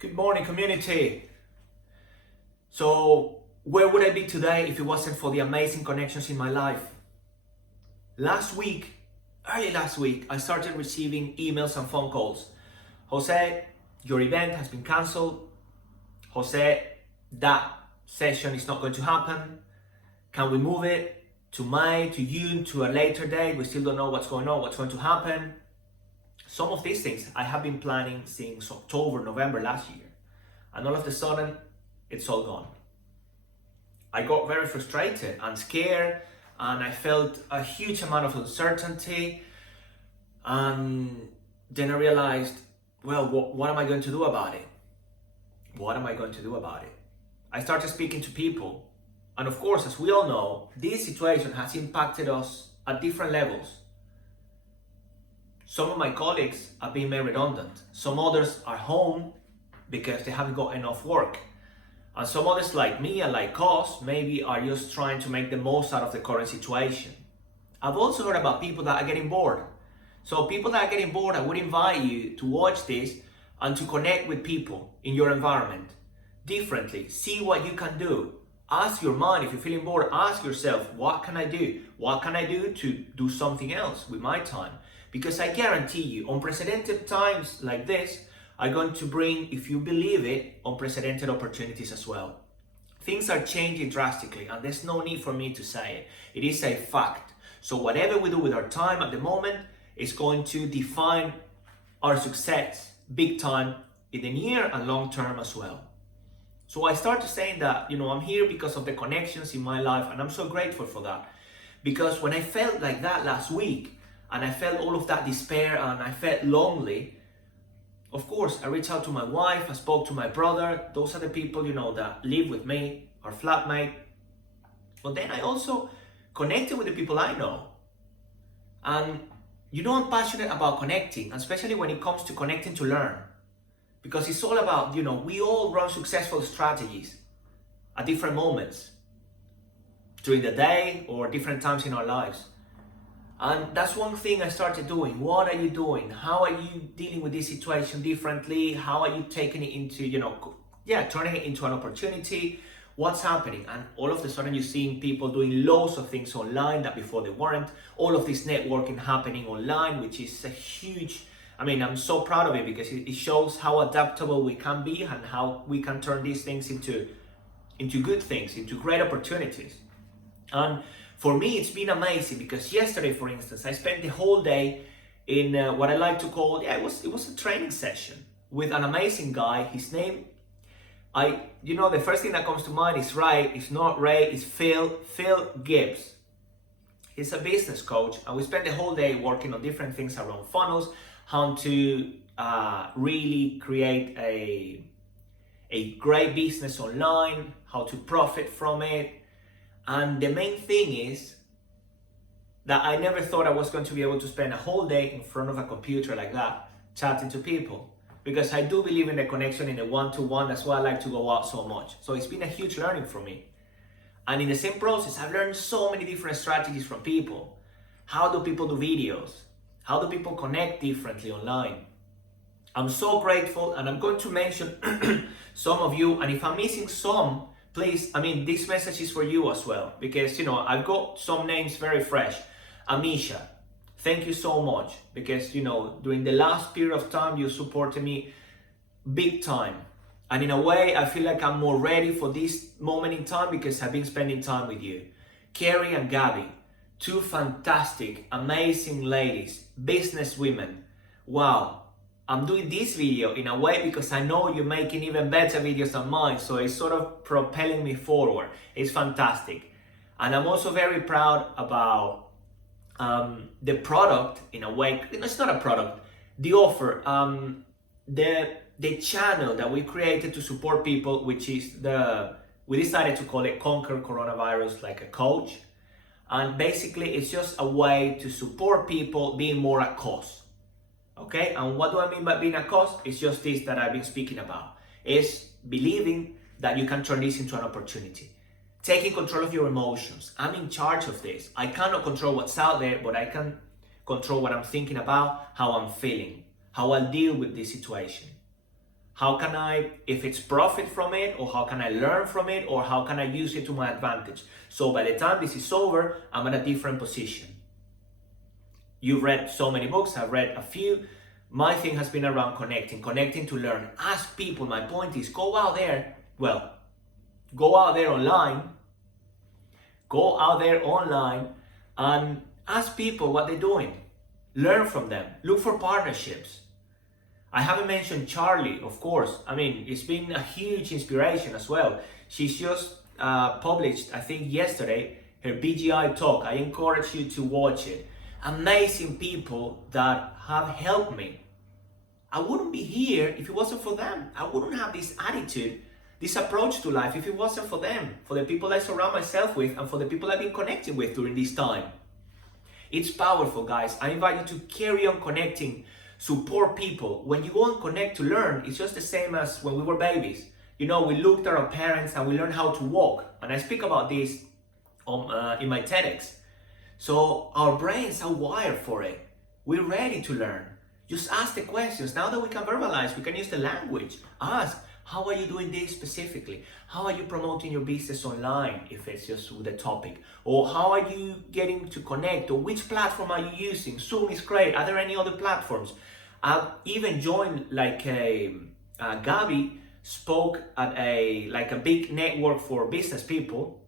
Good morning, community. So, where would I be today if it wasn't for the amazing connections in my life? Early last week, I started receiving emails and phone calls. Jose, your event has been cancelled. Jose, that session is not going to happen. Can we move it to May, to June, to a later date? We still don't know what's going on, what's going to happen. Some of these things I have been planning since October, November last year. And all of a sudden, it's all gone. I got very frustrated and scared, and I felt a huge amount of uncertainty. And then I realized, well, what am I going to do about it? What am I going to do about it? I started speaking to people. And of course, as we all know, this situation has impacted us at different levels. Some of my colleagues are being made redundant. Some others are home because they haven't got enough work. And some others like me and like us maybe are just trying to make the most out of the current situation. I've also heard about people that are getting bored. So people that are getting bored, I would invite you to watch this and to connect with people in your environment differently. See what you can do. Ask your mind, if you're feeling bored, ask yourself, what can I do? What can I do to do something else with my time? Because I guarantee you, unprecedented times like this are going to bring, if you believe it, unprecedented opportunities as well. Things are changing drastically, and there's no need for me to say it. It is a fact. So whatever we do with our time at the moment is going to define our success big time in the near and long term as well. So I started saying that, I'm here because of the connections in my life, and I'm so grateful for that. Because when I felt like that last week, and I felt all of that despair, and I felt lonely, of course, I reached out to my wife, I spoke to my brother. Those are the people, that live with me, our flatmate. But then I also connected with the people I know. And I'm passionate about connecting, especially when it comes to connecting to learn. Because it's all about, we all run successful strategies at different moments during the day or different times in our lives. And that's one thing I started doing. What are you doing? How are you dealing with this situation differently? How are you taking it into, turning it into an opportunity? What's happening? And all of a sudden you're seeing people doing loads of things online that before they weren't. All of this networking happening online, which is a huge, I'm so proud of it because it shows how adaptable we can be and how we can turn these things into good things, into great opportunities. And for me, it's been amazing because yesterday, for instance, I spent the whole day in what I like to call, it was a training session with an amazing guy. His name, the first thing that comes to mind is Ray. It's not Ray, it's Phil Gibbs. He's a business coach, and we spent the whole day working on different things around funnels, how to really create a great business online, how to profit from it. And the main thing is that I never thought I was going to be able to spend a whole day in front of a computer like that, chatting to people. Because I do believe in the connection, in the one-to-one. That's why I like to go out so much. So it's been a huge learning for me. And in the same process, I've learned so many different strategies from people. How do people do videos? How do people connect differently online? I'm so grateful, and I'm going to mention some of you. And if I'm missing some, please, this message is for you as well, because, I've got some names very fresh. Amisha, thank you so much, because, during the last period of time, you supported me big time. And in a way, I feel like I'm more ready for this moment in time because I've been spending time with you. Carrie and Gabby, two fantastic, amazing ladies, business women. Wow. I'm doing this video in a way because I know you're making even better videos than mine, so it's sort of propelling me forward. It's fantastic. And I'm also very proud about the product, in a way. It's not a product, the offer, the channel that we created to support people, which is we decided to call it Conquer Coronavirus Like a Coach. And basically it's just a way to support people being more at cost. Okay, and what do I mean by being a cost? It's just this that I've been speaking about. It's believing that you can turn this into an opportunity. Taking control of your emotions. I'm in charge of this. I cannot control what's out there, but I can control what I'm thinking about, how I'm feeling, how I'll deal with this situation. How can I, if it's profit from it, or how can I learn from it, or how can I use it to my advantage? So by the time this is over, I'm in a different position. You've read so many books, I've read a few. My thing has been around connecting to learn. Ask people. My point is, go out there online, and ask people what they're doing. Learn from them. Look for partnerships. I haven't mentioned Charlie, of course. I mean, it's been a huge inspiration as well. She's just published, I think yesterday, her BGI talk. I encourage you to watch it. Amazing people that have helped me. I wouldn't be here if it wasn't for them. I wouldn't have this attitude, this approach to life if it wasn't for them, for the people I surround myself with, and for the people I've been connecting with during this time. It's powerful, guys. I invite you to carry on connecting, support people. When you go and connect to learn, it's just the same as when we were babies. You know, we looked at our parents and we learned how to walk. And I speak about this in my TEDx. So our brains are wired for it. We're ready to learn. Just ask the questions. Now that we can verbalize, we can use the language. Ask, how are you doing this specifically? How are you promoting your business online, if it's just the topic? Or how are you getting to connect? Or which platform are you using? Zoom is great. Are there any other platforms? I've even joined Gabi spoke at a big network for business people,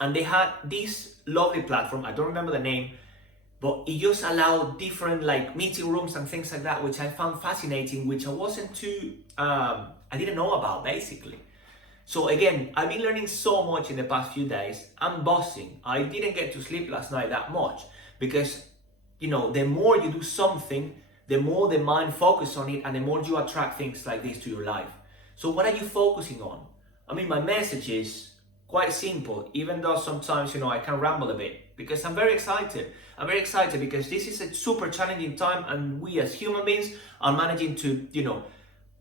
and they had this lovely platform. I don't remember the name, but it just allowed different meeting rooms and things like that, which I found fascinating, which I didn't know about basically. So again, I've been learning so much in the past few days. I'm buzzing. I didn't get to sleep last night that much because, the more you do something, the more the mind focuses on it and the more you attract things like this to your life. So what are you focusing on? I mean, my message is quite simple, even though sometimes, I can ramble a bit, because I'm very excited. I'm very excited because this is a super challenging time, and we as human beings are managing to,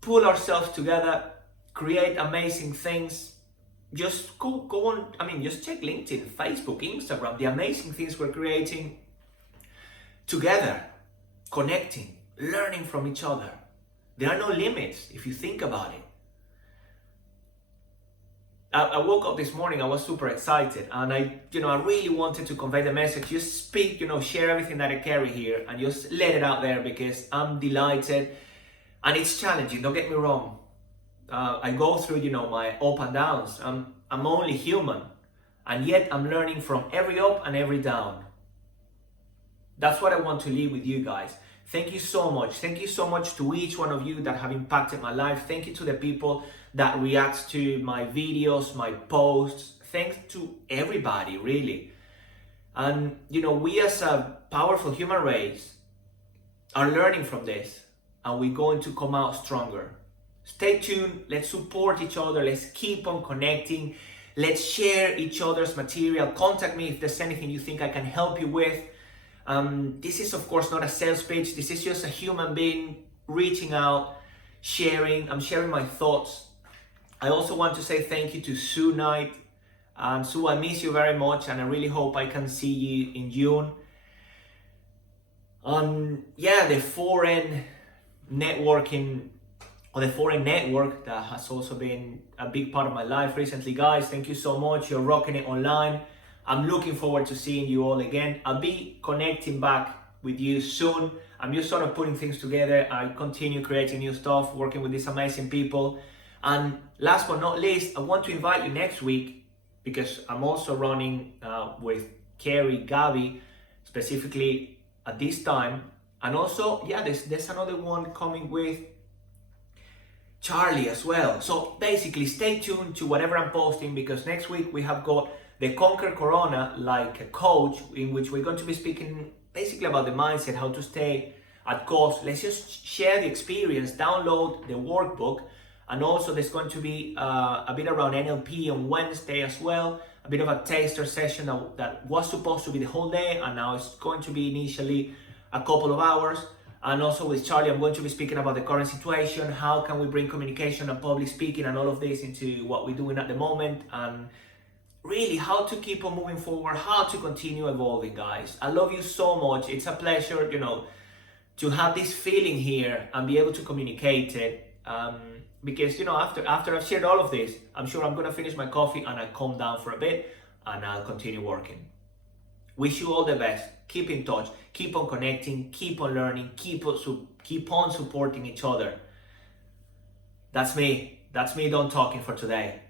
pull ourselves together, create amazing things. Just go on, just check LinkedIn, Facebook, Instagram, the amazing things we're creating together, connecting, learning from each other. There are no limits if you think about it. I woke up this morning, I was super excited, and I really wanted to convey the message, just speak, share everything that I carry here and just let it out there because I'm delighted. And it's challenging, don't get me wrong. I go through, my up and downs. I'm only human, and yet I'm learning from every up and every down. That's what I want to leave with you guys. Thank you so much. Thank you so much to each one of you that have impacted my life. Thank you to the people that react to my videos, my posts. Thanks to everybody, really. And, we as a powerful human race are learning from this, and we're going to come out stronger. Stay tuned. Let's support each other. Let's keep on connecting. Let's share each other's material. Contact me if there's anything you think I can help you with. This is, of course, not a sales pitch. This is just a human being reaching out, sharing. I'm sharing my thoughts. I also want to say thank you to Sue Knight. Sue, I miss you very much, and I really hope I can see you in June. The foreign networking, or the foreign network that has also been a big part of my life recently. Guys, thank you so much. You're rocking it online. I'm looking forward to seeing you all again. I'll be connecting back with you soon. I'm just sort of putting things together. I continue creating new stuff, working with these amazing people. And last but not least, I want to invite you next week, because I'm also running with Carrie, Gabi, specifically at this time. And also, there's another one coming with Charlie as well. So basically, stay tuned to whatever I'm posting, because next week we have got the Conquer Corona like a coach, in which we're going to be speaking basically about the mindset, how to stay at cost. Let's just share the experience, download the workbook, and also there's going to be a bit around NLP on Wednesday as well, a bit of a taster session that was supposed to be the whole day, and now it's going to be initially a couple of hours. And also with Charlie, I'm going to be speaking about the current situation, how can we bring communication and public speaking and all of this into what we're doing at the moment, and really how to keep on moving forward, how to continue evolving, guys. I love you so much. It's a pleasure, to have this feeling here and be able to communicate it. because after I've shared all of this, I'm sure I'm gonna finish my coffee and I'll calm down for a bit and I'll continue working. Wish you all the best. Keep in touch, keep on connecting, keep on learning, keep on supporting each other. That's me done talking for today.